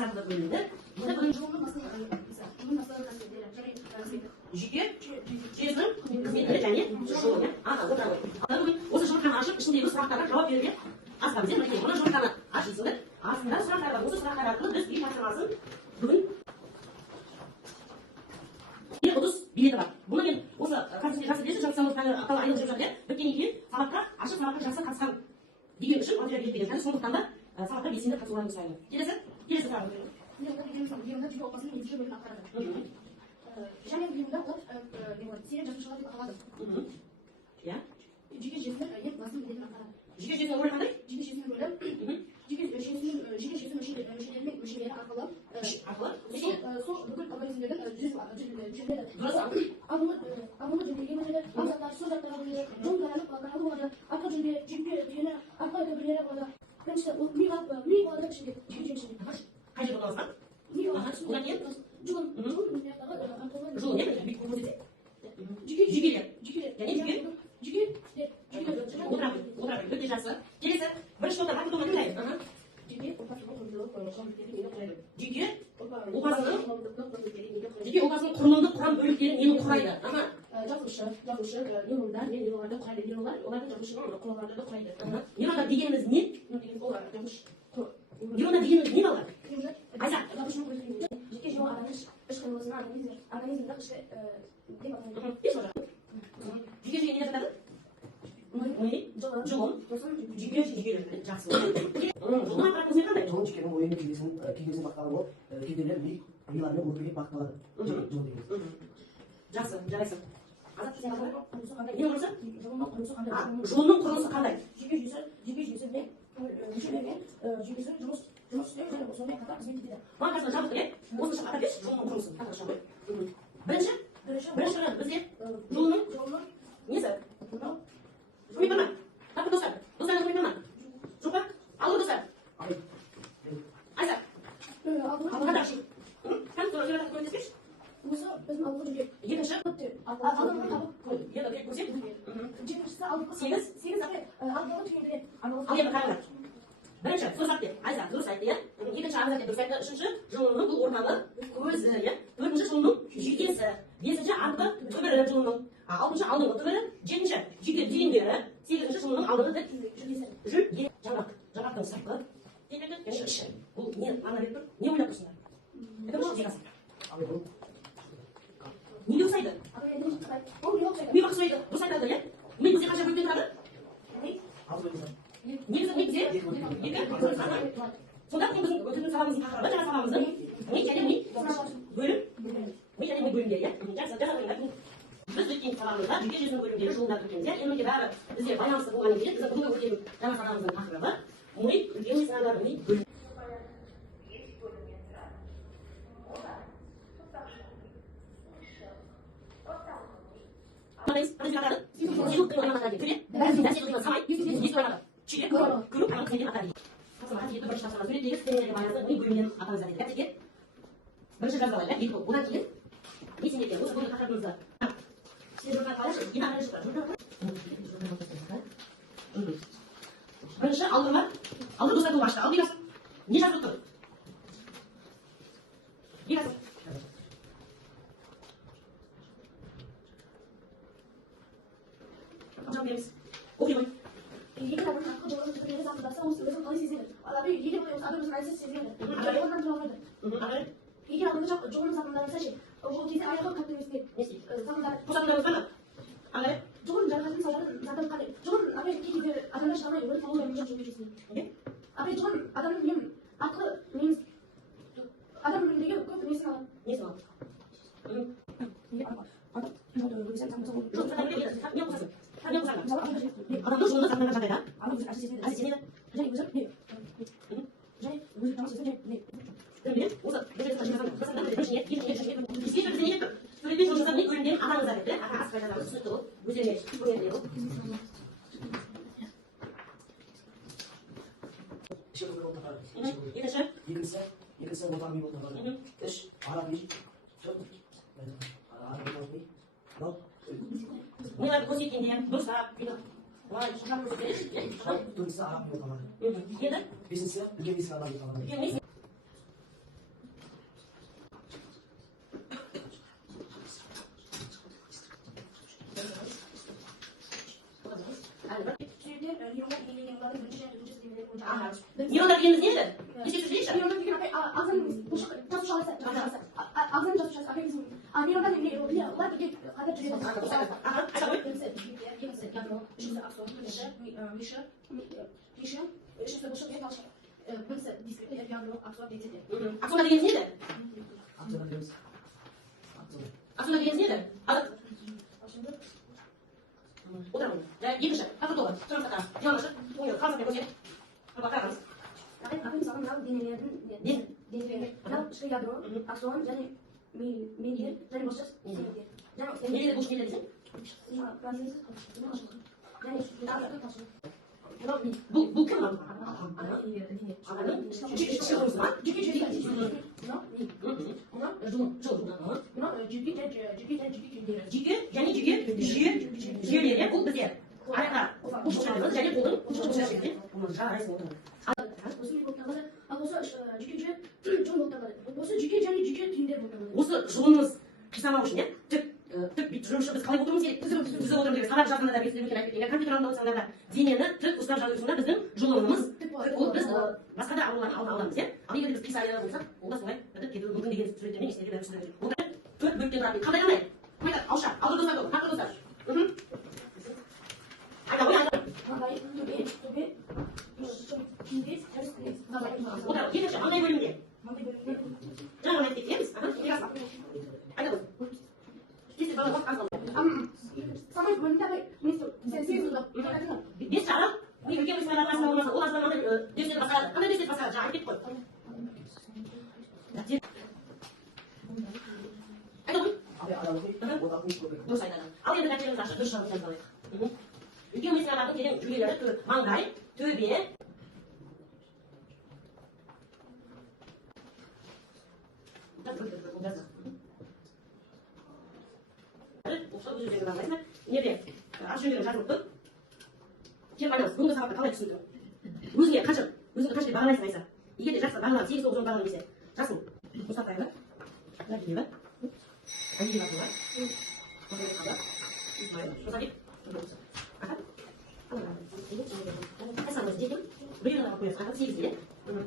жасатылып бөлінді. Енді бұның жүйке жүйесінің қызметінде және жолы. Осы жұмыртқаны ашып, ішіндегі сұрақтарға жауап беруге асығамыз. Енді мына жұмыртқаны ашылсыңдар. Астында сұрақтар бар. Осы сұрақтар арқылы біз үй тапсырмасын бүгін 30 билеті бар. Бұны мен осы қазір жақсы білесіз, жақсы апалы айналып жүріп жатыр. Біткеннен кейін сабаққа ашық сабаққа жақсы қатысқан деген үшін материал беріп берген. Сондықтан да сабаққа белсенді қатысуларыңызды сұраймын. Келесі сұрағым. және ұйымда ол сирек жасушалар деп аталады. Иә. Жүйке жүйесінің ең басты міндетін атқарады. Жүйке жүйесінің рөлі қандай? Жүйке жүйесінің рөлі жүйке жүйесінің мүшелері арқылы сол бүкіл организмдердің жүреді. Ағымы жүрегі болады, ағзалар, су заттары болады, жол каналы болады, арқа жүрегі, жүйке түйені, арқа көпірлері болады. Біріншісі ол ми болады ішінде, жүйке ішінде. Қай жерде орналасқан? Ми болады. Одан кейін жұлын не бүйтіп көрсетсе? Жүйкелер. Яғни жүйке. Отыра өте жақсы. Келесі бірінші топта қай топта кімдайды? Жүйке опасының құрылымдық құрам бөліктері нені құрайды? жазушы, нейрондар, нейрондарды құрайды. Олардың жазушының құралдарды құрайды. Нейрондар дегеніміз не? Нейрондар дегеніміз не балалар? Айса. Жеке жүйе адамның іш қимылысына организмді ішкі деп атайды. Жүйке жүйе не жатады? Ми, жұлын, жүйке жүйелер. Жақсы. Жұлын аппарат қызметі қандай? Жұлын жүйкенің ойының кеудесіне бағытталған ол кеуделер милармен өркеге бағытталады. Жақсы, жарайсың. Азат сен қандай? Не құрылысы? Жұлынның құрылысы қандай? Жұлынның құрылысы қандай? Жүйке жүйесінде мүшелермен жүйкесі жұмыс істеу және сонымен қатар қызмет етеді. Маған қазір жабық не? Осынша қатар бес жұлынның құрылысы. Бірінші бізде жұлынның несі? Көмек бар ма? Тапқыр достар. Достарыңыз көмек бар ма? Жоқ па? Алғы достар. Айса. Қадақ ши. Кән көмектеспеші? Осы біздің алғы жүйке. Екінші. Алдыңғы қабық. Енді көрсет. Жетіншісі алдыңғы. 8 алдыңғы түйіндері. Ал енді қараңдар. Бірінші дұрыс айтты. Айса дұрыс айтты, иә. Екінші ағыз айтты дұрыс айтты. Үшінші жұлынның бұл орталы көзі, иә. Төртінші жұлынның жүйкесі. Бесінші артқы түбірі жұлынның. Алтыншы алдыңғы түбірі. Жетінші жүйке түйіндері. Сегізінші жұлынның алдыңғы жүрек. Жаңғақтың сыртқы. Іші. Бұл не ана беріп тұр? Не ойлап тұрсыңдар? Это бұл жегасы. Неге ұқсайды? Миға ұқсайды. Дұрыс айтады, иә? Ми бізде қанша бөлікте тұрады? Негізі екі. Сонда біздің өтетін сабағымыздың тақырыбы, жаңа сабағымыздың ми және ми бөлімдері, иә? Біз өткен сабағымызда жүйке жүйесінің бөлімдері жолында өткенбіз, иә? Енді бәрі бізде байланысты болғаннан кейін біздің бүгінгі өткен жаңа сабағымыздың тақырыбы ми үлкен сынады ми бөлім. Бірінші жазалар, екі топ. Одан кейін не сендерге осы бүгінгі тақырыбымызды бірінші алдыңғы достар тобы ашты. Ал бекасы не жазып тұр? Бекасы жауап береміз. Оқи ғой. Егер адамның ақыл жолын түрлері заңдаса, осы өзін қалай сезеді? Егер адам өзін әлсіз сезеді, одан тұрмайды. Егер адамның жолын зақымданса ше, ол кезде аяғы қатты емес дейді. Қосатындарыңыз бар ма? Ағай? Жолын жарақатын салдарын зақым қандай? Жолын кей кезде адамдар шығармайды, өліп қалуы мүмкін жоқ жүйкесіне. Жолын адамның мен ақыл неміз адам өміріндегі көп несін алады. Несін алады? Адамның жолында зақымданған жағдайда әлсіз сезінеді. Және өзі осы сөйлетпен жол жасап өлімдерін атаңыздар депті. Ата асықпай жазамыз, түсінікті болып өздеріне көрінеді болып. Екінші отан ми болып табылады. Үш араб ми. Миларды көрсеткенде дұрыстап бүйтіп былай шұқырап көрсетеді. Төртіншісі араб ми болып табылады. Енді бесіншісі үлкен есік адам болып табылады. Ağzının birinci şey, ikinci sistemleri boyunca Aha. anlarız. Mironda diyemiz neydi? Hiç kimse değil işte. Mironda bir gün ağzının tas çalarsa, ağzının tas çalarsa, afiyet olsun. Mironda ne oluyor? Var ki haber çıkıyor. Aha. Aşağı koy. Yemese yadro, işimize akson, mişe, işimize boşa bir kalça. Mesela diskte yadro, akson, DTT. Aksonda diyemiz neydi? Aksiyona gidiyoruz. Aksiyona. Aksonda diyemiz neydi? Alık. Şimdi Oturalım. Yıkışı. Akıl dolu. Sonra sakar. Yanlışı. Uyuyor. Kalsın yapıyor. Bakar mısın? Akıl sağlam dinleyenlerin işte yadro, akson, yani medya, yani boşa. Nerede boş nerede bizim? Bu kim lan? Anladın? Şey olursun lan. Cigi, yani ciğerleri bu bize. Ayaklar. Bu şekilde yani kolun bu şekilde. Bunlar şahane oldu. Осы жылымыз қисамау үшін тік жұмысшы біз қалай отыруымыз керек түзіп отыруымыз керек сабақ жазғанда да компьютер алдында отырсаңдар да денені тік ұстап жазу біз жұлынымыз ол біз басқа да ауруларды алда аламыз иә ал егер біз қисая болсақ ол да солай бітіп кетуі мүмкін деген суреттермен ештеңе бәрі түсіндіреді ол төрт бөліктен тұрады қандай қандай айтады ауызша алды достар көп нақты достар айта ғой айта отыр екінші маңдай бөлімде жаңа айтып кетеміз айта ғой кесіп бала уақыт аз қалды бес жарым мен үлкен қисмалар арасында болмаса ол аздан мынандай дерсет басқарады қандай дерсет басқарады жаңа айтып кетті ғой айта ғой дұрыс айтады ал енді дәптерімізді ашып дұрыс жазып алайық үлкен қисмалардың терең жүйелері маңдай төбе неде аш жөнінде жазылып тұр сен байланыс бүгінгі сабақта қалай түсіндің өзіңе қанша бағалайсың айса егер де жақсы бағалап 8-9 бағалап десе жасың мұстафа ба нәбиева әнеге бар бұлар